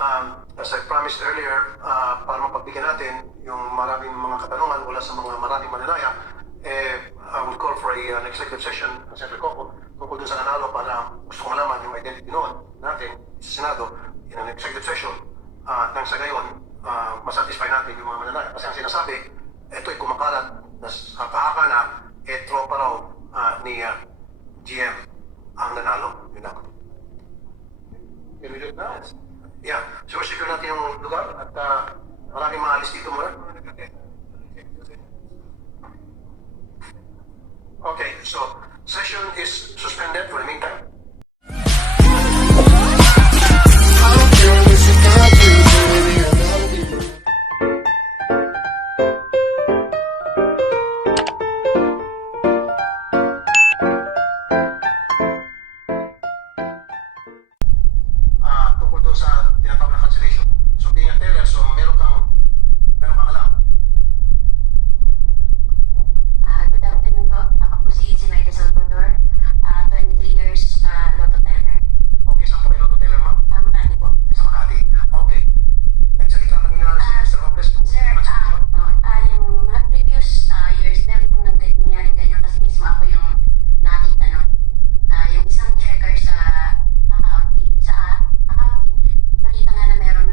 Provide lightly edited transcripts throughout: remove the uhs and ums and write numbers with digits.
As I promised earlier, para mapagbigyan natin yung maraming mga katanungan mula sa mga maraming mananaya, I will call for an executive session ng Senator Coco tungkol dun sa nanalo para gusto ko malaman yung identity noon natin sa Senado in an executive session. Nang sa gayon, masatisfy natin yung mga mananaya. Kasi ang sinasabi, ito'y kumakalat na kahaka na, tropa raw ni GM ang nanalo. Yun lang. Can we do it now? Yeah. So, secure natin yung lugar at maraming maalis dito muna. Okay, so session is suspended for the meantime. Tungkol doon sa tinatawag na cancellation. So being a teller, so meron kang alam. Good afternoon po. Ako po si Zinaida Salvador, 23 years Lotto teller. Okay, saan po kayo Lotto teller, ma'am? Makati po. Sa Makati. Okay. Nagsalita kanina si Mr. Robles. Sir, yung mga previous years, meron pong nangyaring ganyan kasi mismo ako yung nakita nun. Yung isang checker sa accounting, nakita nga na meron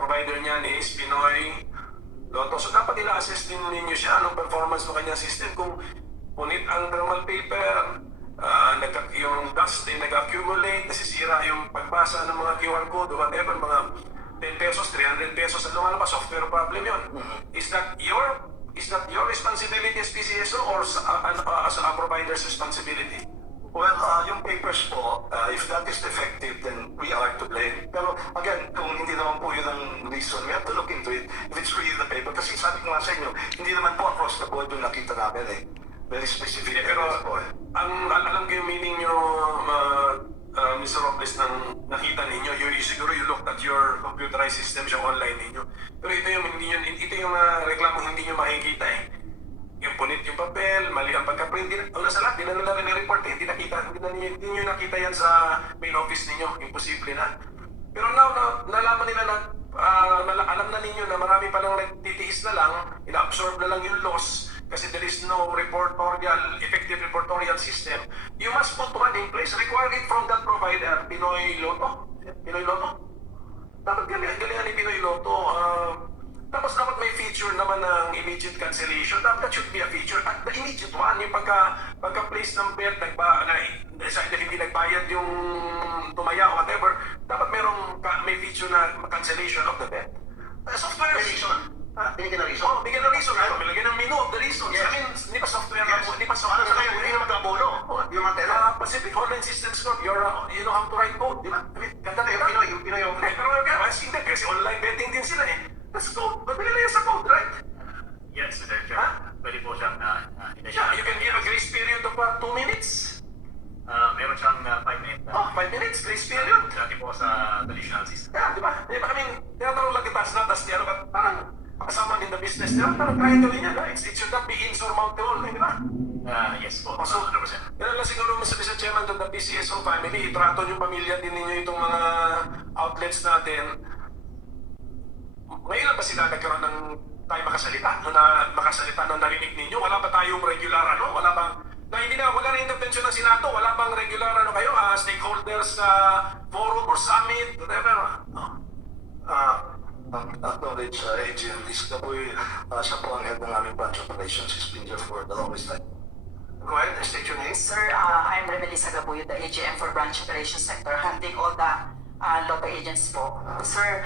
provider niyan is Pinoy Lotto. So dapat ila-assess din ninyo siya anong performance ng kanyang system. Kung punit ang thermal paper, yung dust ay nag-accumulate, nasisira yung pagbasa ng mga QR code o whatever, mga 10 pesos, 300 pesos, ano nga ba, software problem yun. Is that your responsibility as PCSO or as a provider's responsibility? Well, yung papers po, if that is defective, then we are to blame. Pero again, kung hindi naman po yun ang reason, we have to look into it. If it's really the paper, kasi sabi ko nga sa inyo, hindi naman po across the board yung nakita namin eh. Very specific Hindi, pero areas po eh. alam ko yung meaning nyo, Mr. Robles, nang nakita ninyo, siguro you looked at your computerized system, yung online ninyo. Pero ito yung reklamo hindi nyo makikita eh. Yung punit yung papel, mali ang pagka-print, ang nasa lahat, di na nila report eh. Hindi nyo nakita yan sa main office ninyo, imposible na. Pero now, nalaman nila na, alam na ninyo na marami palang nagtitiis na lang, ina-absorb na lang yung loss, kasi there is no effective reportorial system. You must put one in place, require it from that provider, Pinoy Lotto. Dapat galingan ni Pinoy Lotto. Tapos dapat may feature naman ng immediate cancellation. That should be a feature. At the immediate one, yung pagka-place ng bet, hindi nagbayad yung tumaya o whatever, dapat may feature na cancellation of the bet. Software reason. Binigyan na reason. Oh, bigyan ng reason. Lagyan ng menu of the reasons. Yes. I mean, hindi pa software. Yes. Hindi pa software. Ano sa kayo, hindi na mag-abono. Yung mga tela. Pacific Online Systems Corp, you know how to write code, di ba? I mean, ganda na yun. Yung Pinoy yung... Pero hindi, kasi online betting din sila eh. Let's go. Pabili na yan sa code, right? Yes, Mr. Chair. Huh? Pwede po siyang Yeah, you can give a grace period of 2 minutes. meron siyang 5 minutes. 5 minutes, grace period. Dati po sa traditional system. Yeah, di ba? I mean, tinatanong lang kita sa natas, parang kasama in the business, di ba? Parang kaya gawin yan, it should not be insurmountable, di ba? Yes po, So, 100%. yan lang siguro, Mr. Chairman, to the PCSO family, itrato yung pamilya din ninyo itong mga outlets natin. Ngayon lang ba sila nagkaroon ng tayo makasalita na narinig ninyo? Wala ba tayong regular, wala na intervention ng Senado, wala bang regular, stakeholders, forum or summit, whatever? Acknowledge, AGM, this Kapoy, siya po ang head ng aming branch operations. He's been here for the longest time. Go ahead and state your name. Sir, I'm Remelisa Gabuyo, the AGM for Branch Operations Sector, handling all the Lotto agents po. Sir,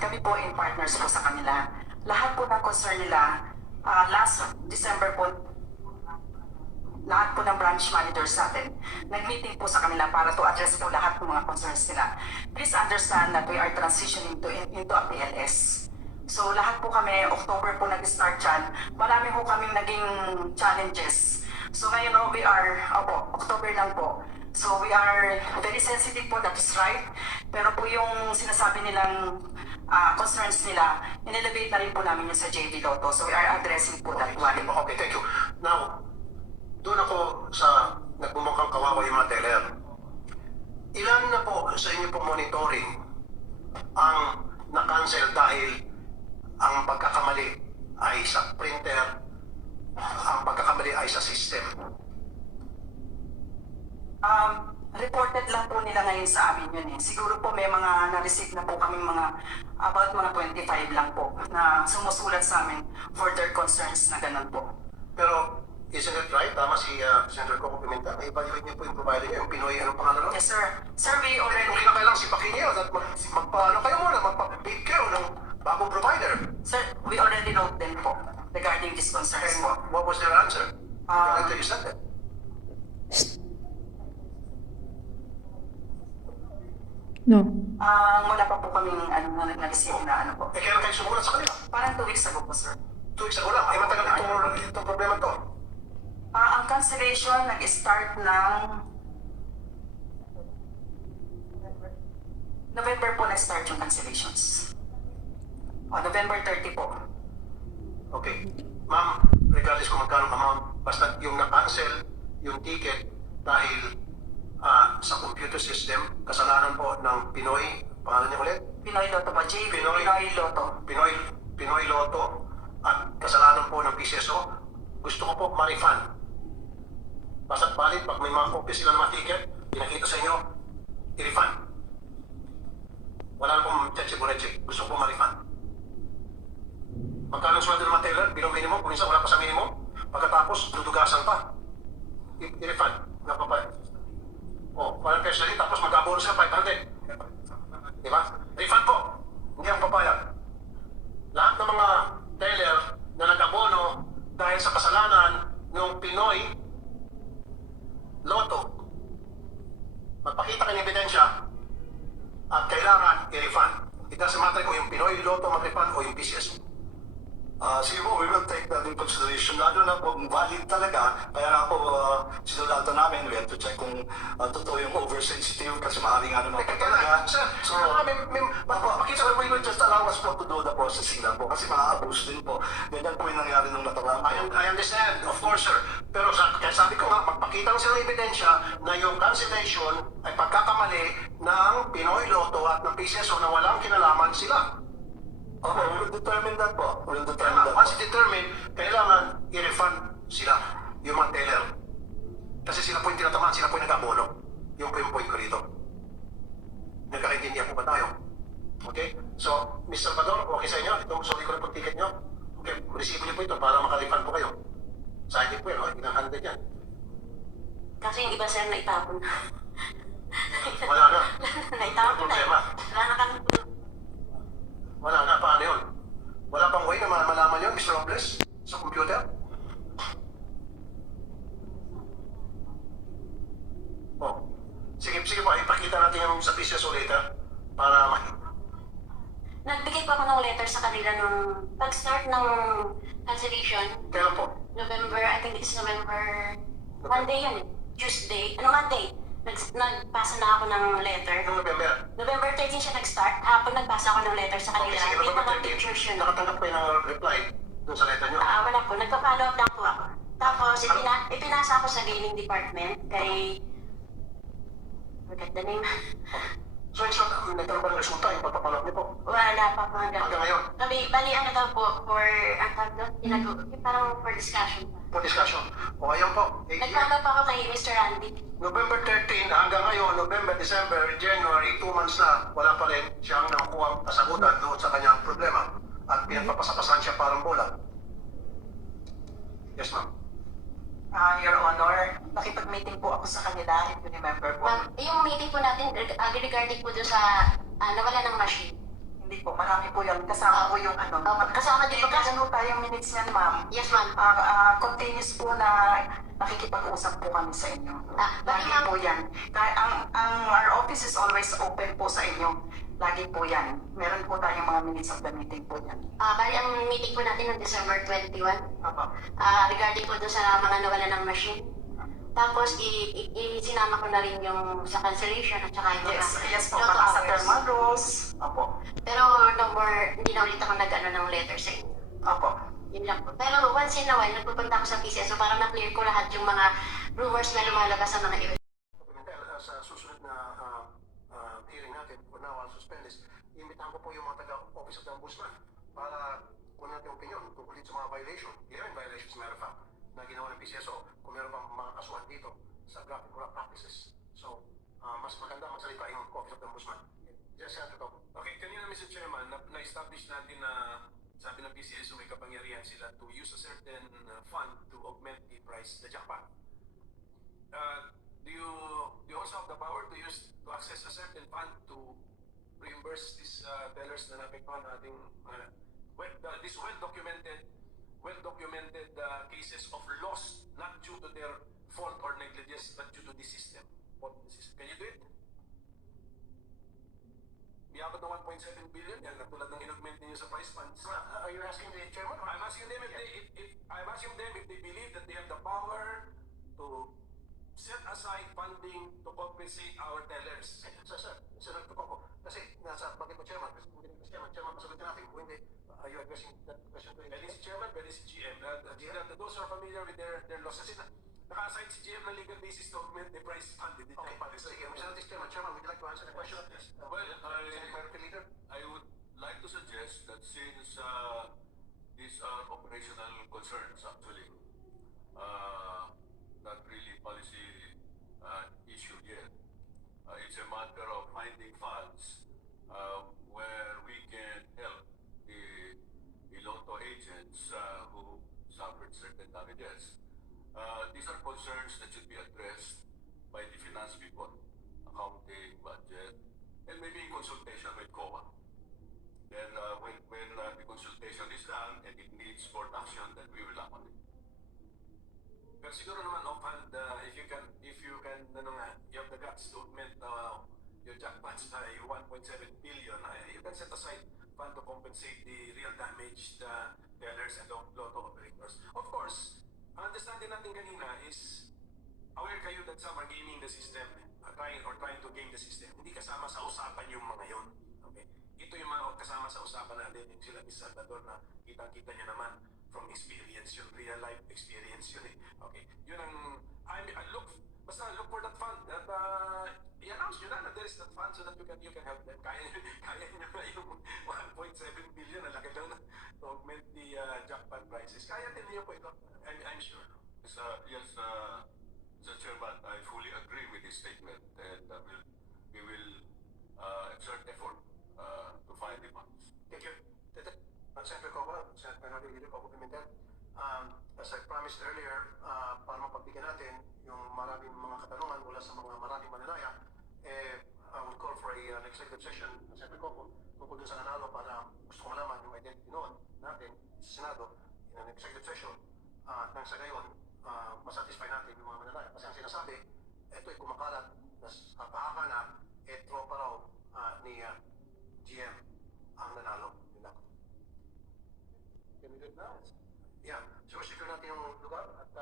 kami po in partners po sa kanila. Lahat po ng concern nila, last December po, lahat po ng branch managers natin, nag-meeting po sa kanila para to address po lahat ng mga concerns nila. Please understand that we are transitioning into a PLS. So lahat po kami, October po nag-start dyan. Marami po kaming naging challenges. So ngayon we are, October lang po. So we are very sensitive po, that is right. Pero po yung sinasabi nilang concerns nila, in-elevate na rin po namin yun sa JV Lotto. So we are addressing po that one. Okay, thank you. Now, doon ako sa nagmumukhang kawawa yung mga teller. Ilan na po sa inyo po monitoring ang na-cancel dahil ang pagkakamali ay sa printer, ang pagkakamali ay sa system? Reported lang po nila ngayon sa amin yun eh. Siguro po may mga na-receive na po kaming about mga 25 lang po na sumusulat sa amin for their concerns na ganun po. Pero, isn't it right? Tama si Senator Coco Pimentel. Evaluate niyo po yung provider niyo, yung Pinoy, anong pangalan nun? Yes sir. Sir, we already... Kung kailangan sipakin niyo at magpaano kayo muna, magpapabid kayo ng bagong provider. Sir, we already wrote them po regarding these concerns And po. what was their answer? Until you said that. No. Wala pa po kaming na-receive na po. Kailan kayo sumulat sa kanila? Parang 2 weeks ago po sir. 2 weeks ago lang. Ay matagal itong problema to. Ang cancellation nag-start ng November po nag-start yung cancellations. November 30 po. Okay. Ma'am, regardless kung magkano amount, basta yung na-cancel yung ticket dahil sa computer system, kasalanan po ng Pinoy, pangalan niya ulit? Pinoy Lotto po, JV Pinoy- Pinoy Lotto. Pinoy Lotto at kasalanan po ng PCSO, gusto ko po ma-refund. Basta't valid, pag may mga copies sila ng mga ticket, pinakita sa inyo, i-refund. Wala na pong cheche-bureche. Gusto ko yung Pinoy Lotto mag-refund o yung PCSO? Sige po, we will take that in consideration. Lalo na po, valid talaga. Kaya nga po, sinulatan namin, we have to check kung totoo yung oversensitive kasi maaaring ano naman po talaga. Sir, So, makita sir, we will just allow us po to do the processing lang po kasi maa-abuse din po. Ganyan po yung nangyari nung nakaraan. I understand, of course, sir. Pero kaya sabi ko nga, magpakita ng silang ebidensya na yung cancellation ay pagkakamali ng Pinoy Lotto at ng PCSO na walang kinalaman sila. Opo, we will determine that po. We will Kaya determine that once po. determined, kailangan i-refund sila, yung mga teller. Kasi sila po yung tinatamaan, sila po yung nag-abono. Yung po yung point ko rito. Nagkakaintindihan po ba tayo? Okay? So, Mr. Salvador, okay sa inyo? Itong sorry ko na po ticket nyo. Okay, resibo niyo po ito para maka-refund po kayo. Sa akin po yun, okay? Inang-handed yan. Kasi yung iba sir naitapon na. Wala na. Naitapon na. Problema. Wala na kami. Wala na, paano yun? Wala pang way na malaman yun, Mr. Robles, sa computer? Oh. Sige po, ipakita natin yung sa PCSO later para Nagbigay pa ako ng letter sa kanila nung pag-start ng cancellation. Kailan po? November, I think it's November, Monday yun eh. Tuesday, Monday. Nagpasa na ako ng letter. Noong November. November 13 siya nag-start. Hapon nagbasa ako ng letter sa kanila. Okay, sige, May November mga 13. pictures yun. Nakatanggap kayo ng reply dun sa letter nyo. Wala po. Nagpa-follow up lang po ako. Tapos, ipinasa ako sa gaming department kay... Forget the name. So, in short, nagkaroon ba ng resulta yung pagpapalap niyo po? Wala pa po hanggang... Hanggang ngayon? Bali ano daw po, for... Ang tawag doon? Parang for discussion pa. For discussion. O, ayan po. Nagpfollow pa ako kay Mr. Randy. November 13 hanggang ngayon, November, December, January, 2 months na, wala pa rin siyang nakukuha kasagutan doon sa kanyang problema. At pinagpapasapasan siya parang bola. Yes, ma'am. Your Honor, nakipag-meeting po ako sa kanila, if you remember po. Ma'am, yung meeting po natin regarding po doon sa nawala ng machine. Hindi po, marami po yun. Kasama po yung ano. Kasama din po Kasi ano tayong minutes yan, ma'am. Yes, ma'am. Continuous po na nakikipag-usap po kami sa inyo. Bali, Lagi ma'am. po yan. Our office is always open po sa inyo. Lagi po yan. Meron po tayong mga minutes of the meeting po yan. Bali, ang meeting po natin noong December 21. Opo. Regarding po doon sa mga nawala ng machine. Tapos, sinama ko na rin yung sa cancellation at saka yung mga Yes po, lotto para sa hours. thermal rules. Opo. Pero no more, hindi na ulit ako nag-ano ng letter sa inyo. Opo. Yun lang po. Pero once in a while, nagpupunta ako sa PCSO para ma-clear ko lahat yung mga rumors na lumalabas sa mga event. Pimentel, sa susunod na hearing natin, for now, I'll suspend this. Imbitahan ko po yung mga taga-Office of the Ombudsman para kunin natin yung opinion tungkol dito sa mga violation, glaring violations, matter of fact, na ginawa ng PCSO, kung meron pang mga kasuhan dito sa graphic practices. So, mas maganda magsalita yung Office of the Ombudsman. Yes, Senator Toco. Okay, kanina Mr. Chairman, na-establish natin na sabi ng PCSO may kapangyarihan sila to use a certain fund to augment the price, the jackpot. Do you also have the power to access a certain fund to reimburse these tellers na naapektuhan ng ating these well-documented cases of loss not due to their fault or negligence but due to the system? Can you do it? Biyabot ng 1.7 billion yan, tulad ng inaugment ninyo sa prize funds. Are you asking the chairman? I'm asking them if they believe that they have the power to set aside funding to compensate our tellers. Senator Toco, kasi nasa bagay ko, Chairman, kasi kung hindi Chairman, pasagutin natin, kung hindi, are you addressing that question to him? Pwede si Chairman, pwede si GM. Those who are familiar with their losses. Naka-assign si GM na legal basis to augment the price fund. Hindi Okay, so Chairman, would you like to answer the question? Yes. I would like to suggest that since these are operational concerns actually, not really policy issue yet. It's a matter of finding funds where we can help the lotto agents who suffered certain damages. These are concerns that should be addressed by the finance people, accounting, budget, and maybe in consultation with COA. Then when the consultation is done and it needs board action, then we will act on it. Pero siguro naman offhand, if you can, you have the guts to augment your jackpots by 1.7 billion, you can set aside fund to compensate the real damage the tellers and lotto operators. Of course, ang understanding natin kanina is aware kayo that some are gaming the system, trying to game the system. Hindi kasama sa usapan yung mga yon. Okay? Ito yung mga kasama sa usapan natin, yung sila Miss Salvador na kitang-kita niya naman from experience yun, real life experience yun eh. Okay? Yun ang, basta look for that fund that i-announce nyo na there is that fund so that you can help them. Kaya nyo na yung 1.7 billion na laki lang na to augment the jackpot prices. Kaya din niyo po ito. I'm sure. Yes, Mr. Chairman, I fully agree with his statement, and we will exert effort to find the funds. Thank you. Senator Cobo, Senator Bernardo Guido Cobo Pimentel. As I promised earlier, para mapagbigyan natin yung maraming mga katanungan mula sa mga maraming mananaya, I will call for an executive session, Senator Cobo, tungkol dun sa nanalo para gusto ko malaman yung identity noon natin sa Senado in an executive session. Nang sa gayon, masatisfy natin yung mga mananaya. Kasi ang sinasabi, ito ay kumakalat, napahaka na, tropa raw ni GM ang nanalo. Yun lang. Can we do it now? Yeah. So, secure natin yung lugar at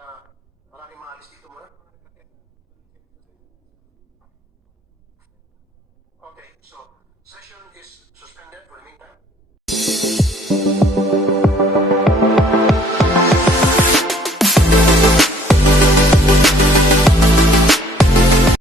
maraming maalis dito muna. Okay, so session is suspended.